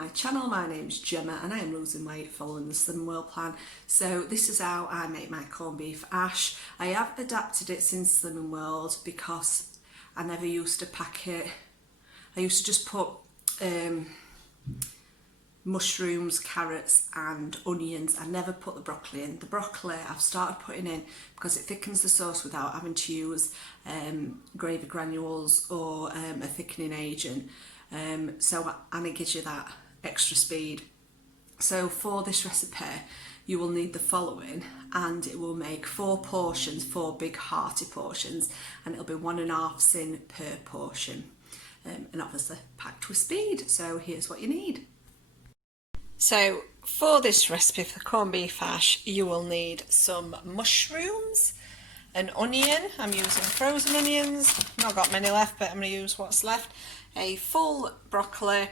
my channel. My name's Gemma and I am losing weight following the Syn Corned plan. So this is how I make my corned beef hash. I have adapted it since Syn Corned because I never used to pack it. I used to just put mushrooms, carrots and onions. I never put the broccoli in. The broccoli I've started putting in because it thickens the sauce without having to use gravy granules or a thickening agent. And it gives you that extra speed. So for this recipe you will need the following, and it will make 4 portions, 4 big hearty portions, and it'll be 1.5 syn per portion, and obviously packed with speed. So here's what you need. So for this recipe for the corned beef hash, you will need some mushrooms, an onion. I'm using frozen onions. Not got many left, but I'm going to use what's left. A full broccoli,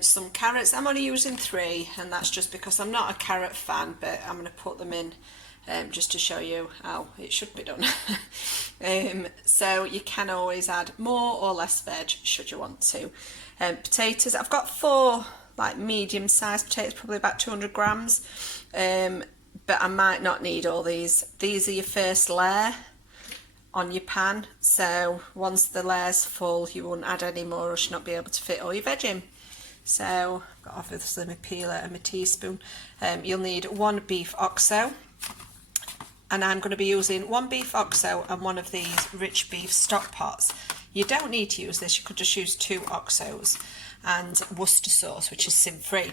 some carrots. I'm only using 3, and that's just because I'm not a carrot fan, but I'm going to put them in just to show you how it should be done. So you can always add more or less veg should you want to. Potatoes, I've got 4 like medium-sized potatoes, probably about 200 grams, but I might not need all these. These are your first layer on your pan, so once the layer's full you won't add any more or should not be able to fit all your veg in. So I've got obviously my peeler and my teaspoon. You'll need 1 beef oxo, and I'm going to be using 1 beef oxo and 1 of these rich beef stock pots. You don't need to use this, you could just use 2 oxos, and Worcester sauce, which is syn-free.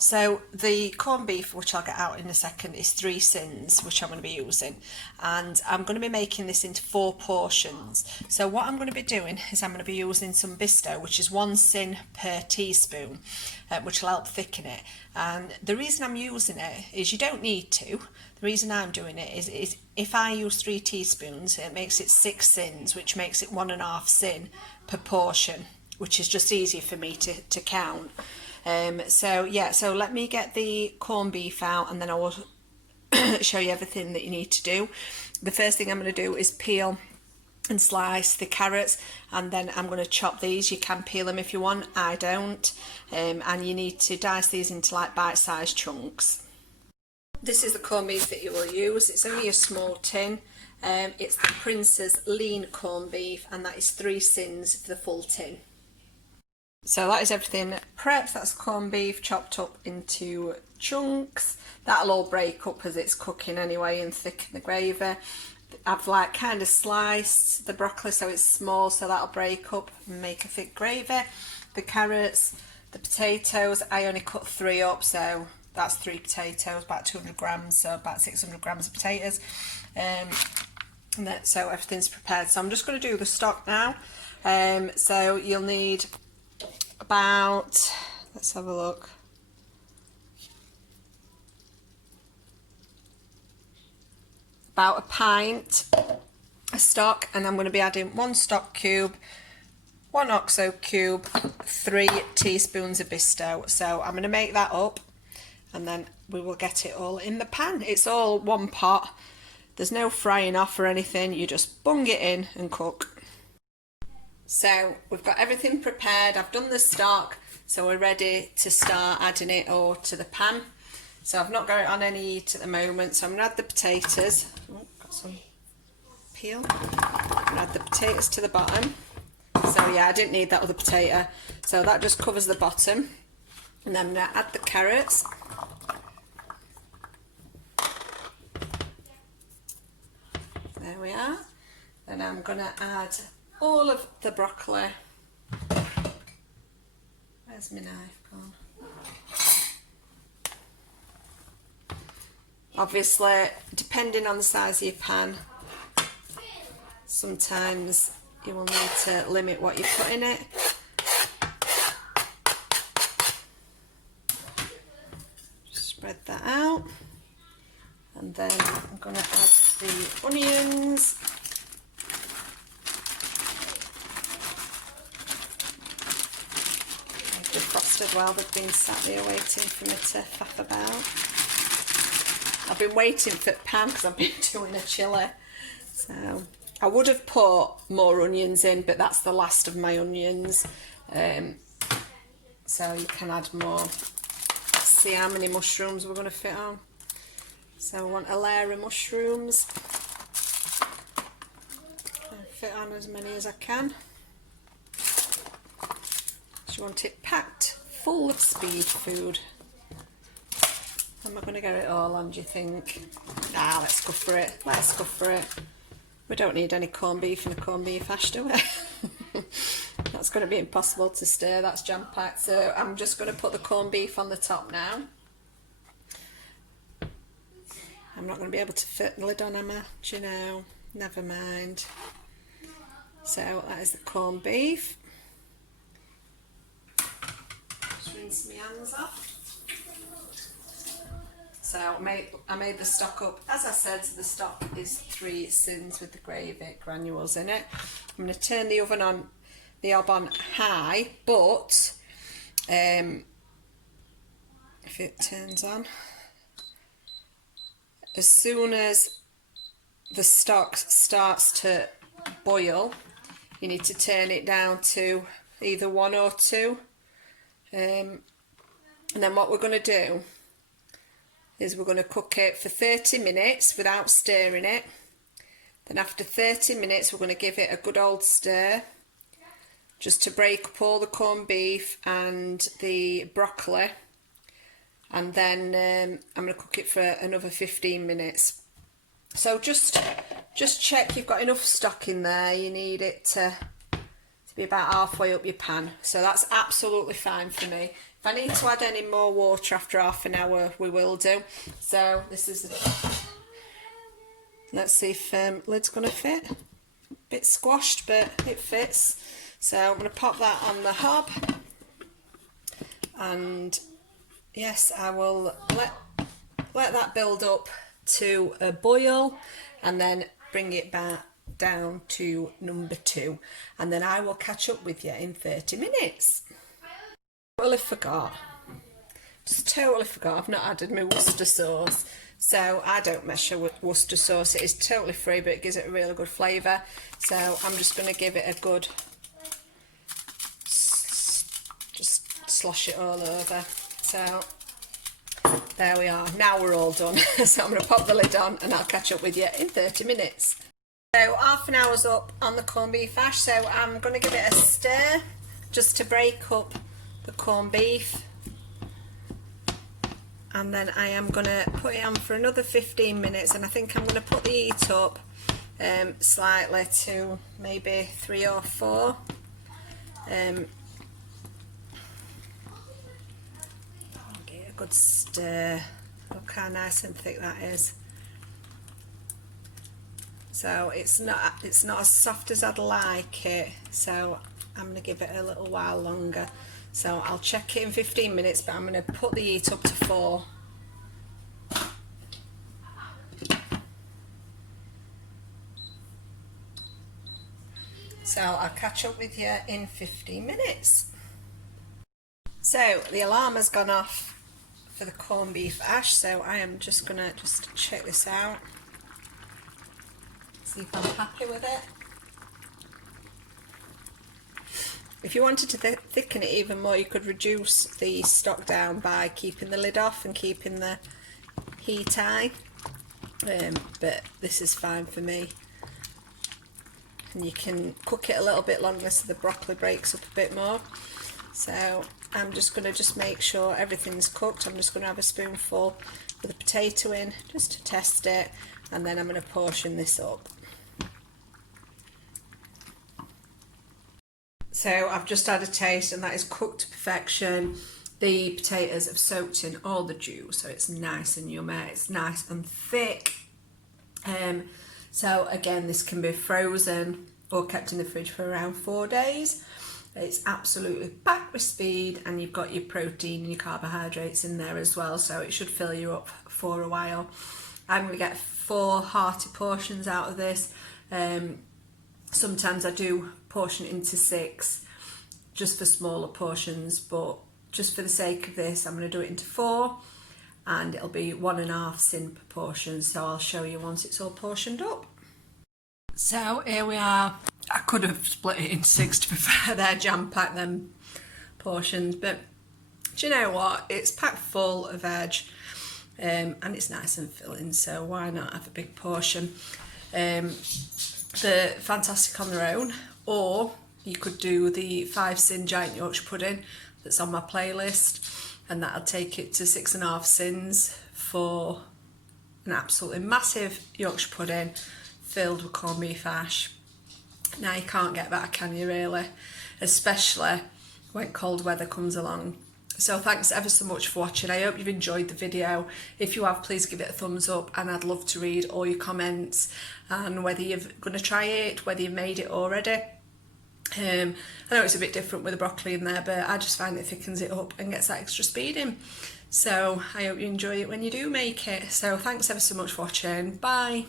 So the corned beef, which I'll get out in a second, is 3 syns, which I'm going to be using, and I'm going to be making this into 4 portions. So what I'm going to be doing is I'm going to be using some Bisto, which is 1 syn per teaspoon, which will help thicken it. And the reason I'm using it is you don't need to. The reason I'm doing it is if I use 3 teaspoons, it makes it 6 syns, which makes it 1.5 syn per portion, which is just easier for me to count. So let me get the corned beef out, and then I will show you everything that you need to do. The first thing I'm going to do is peel and slice the carrots, and then I'm going to chop these. You can peel them if you want, I don't. And you need to dice these into like bite-sized chunks. This is the corned beef that you will use. It's only a small tin. It's the Prince's lean corned beef, and that is 3 syns for the full tin. So that is everything prepped. That's corned beef chopped up into chunks. That'll all break up as it's cooking anyway and thicken the gravy. I've like kind of sliced the broccoli so it's small, so that'll break up and make a thick gravy. The carrots, the potatoes, I only cut 3 up, so that's 3 potatoes, about 200 grams, so about 600 grams of potatoes. So everything's prepared. So I'm just going to do the stock now. So you'll need about, let's have a look, about a pint of stock, and I'm going to be adding 1 stock cube, 1 oxo cube, 3 teaspoons of Bisto. So I'm going to make that up, and then we will get it all in the pan. It's all one pot. There's no frying off or anything. You just bung it in and cook. So we've got everything prepared. I've done the stock, so we're ready to start adding it all to the pan. So I've not got it on any heat at the moment, so I'm going to add the potatoes. Oh, got some peel. I'm going to add the potatoes to the bottom. So yeah, I didn't need that other potato. So that just covers the bottom. And then I'm going to add the carrots. There we are. Then I'm going to add all of the broccoli. Where's my knife gone? Obviously, depending on the size of your pan, sometimes you will need to limit what you put in it. Spread that out, and then I'm going to add the onions. They've defrosted while they've been sat there waiting for me to faff about. I've been waiting for the pan because I've been doing a chilli. So I would have put more onions in, but that's the last of my onions. so you can add more. Let's see how many mushrooms we're going to fit on. So I want a layer of mushrooms. I'll fit on as many as I can. You want it packed full of speed food. Am I going to get it all on, do you think? Ah, let's go for it. Let's go for it. We don't need any corned beef in a corned beef hash, do we? That's going to be impossible to stir. That's jam-packed. So I'm just going to put the corned beef on the top now. I'm not going to be able to fit the lid on, am I? Do you know? Never mind. So that is the corned beef. Rinse my hands off. So I made the stock up. As I said, the stock is 3 syns with the gravy granules in it. I'm going to turn the oven on, the hob on high, but if it turns on, as soon as the stock starts to boil, you need to turn it down to either 1 or 2. And then what we're going to do is we're going to cook it for 30 minutes without stirring it. Then after 30 minutes we're going to give it a good old stir just to break up all the corned beef and the broccoli, and then I'm going to cook it for another 15 minutes. So just check you've got enough stock in there. You need it to be about halfway up your pan, so that's absolutely fine for me. If I need to add any more water after half an hour, we will do. So this is let's see if lid's gonna fit. A bit squashed, but it fits. So I'm gonna pop that on the hob, and yes, I will let that build up to a boil and then bring it back down to number 2, and then I will catch up with you in 30 minutes. Totally forgot. Just totally forgot. I've not added my Worcester sauce. So I don't measure with Worcester sauce. It is totally free, but it gives it a really good flavour. So I'm just going to give it a good, just slosh it all over. So there we are. Now we're all done. So I'm going to pop the lid on and I'll catch up with you in 30 minutes. So half an hour's up on the corned beef hash, so I'm going to give it a stir just to break up the corned beef, and then I am going to put it on for another 15 minutes, and I think I'm going to put the heat up slightly to maybe 3 or 4. I'll give it a good stir. Look how nice and thick that is. So it's not as soft as I'd like it, so I'm going to give it a little while longer. So I'll check it in 15 minutes, but I'm going to put the heat up to 4. So I'll catch up with you in 15 minutes. So the alarm has gone off for the corned beef hash, so I am just going to check this out. See if I'm happy with it. If you wanted to thicken it even more, you could reduce the stock down by keeping the lid off and keeping the heat high, but this is fine for me. And you can cook it a little bit longer so the broccoli breaks up a bit more. So I'm just going to make sure everything's cooked. I'm just going to have a spoonful with a potato in just to test it, and then I'm going to portion this up. So I've just had a taste, and that is cooked to perfection. The potatoes have soaked in all the juice, so it's nice and yummy. It's nice and thick. So again, this can be frozen or kept in the fridge for around 4 days. It's absolutely packed with speed, and you've got your protein and your carbohydrates in there as well, so it should fill you up for a while. I'm going to get 4 hearty portions out of this. Sometimes I do portion it into 6 just for smaller portions, but just for the sake of this I'm going to do it into 4, and it'll be 1.5 syn per portion, so I'll show you once it's all portioned up. So here we are. I could have split it into 6 to be fair, they're jam-packed them portions, but Do you know what? It's packed full of veg, and it's nice and filling, so why not have a big portion? They're fantastic on their own, or you could do the 5 Syn giant Yorkshire pudding that's on my playlist, and that'll take it to 6.5 Syns for an absolutely massive Yorkshire pudding filled with corned beef hash. Now you can't get better, can you, really? Especially when cold weather comes along. So thanks ever so much for watching. I hope you've enjoyed the video. If you have, please give it a thumbs up, and I'd love to read all your comments and whether you're going to try it, whether you've made it already. I know it's a bit different with the broccoli in there, but I just find it thickens it up and gets that extra speed in. So I hope you enjoy it when you do make it. So thanks ever so much for watching. Bye.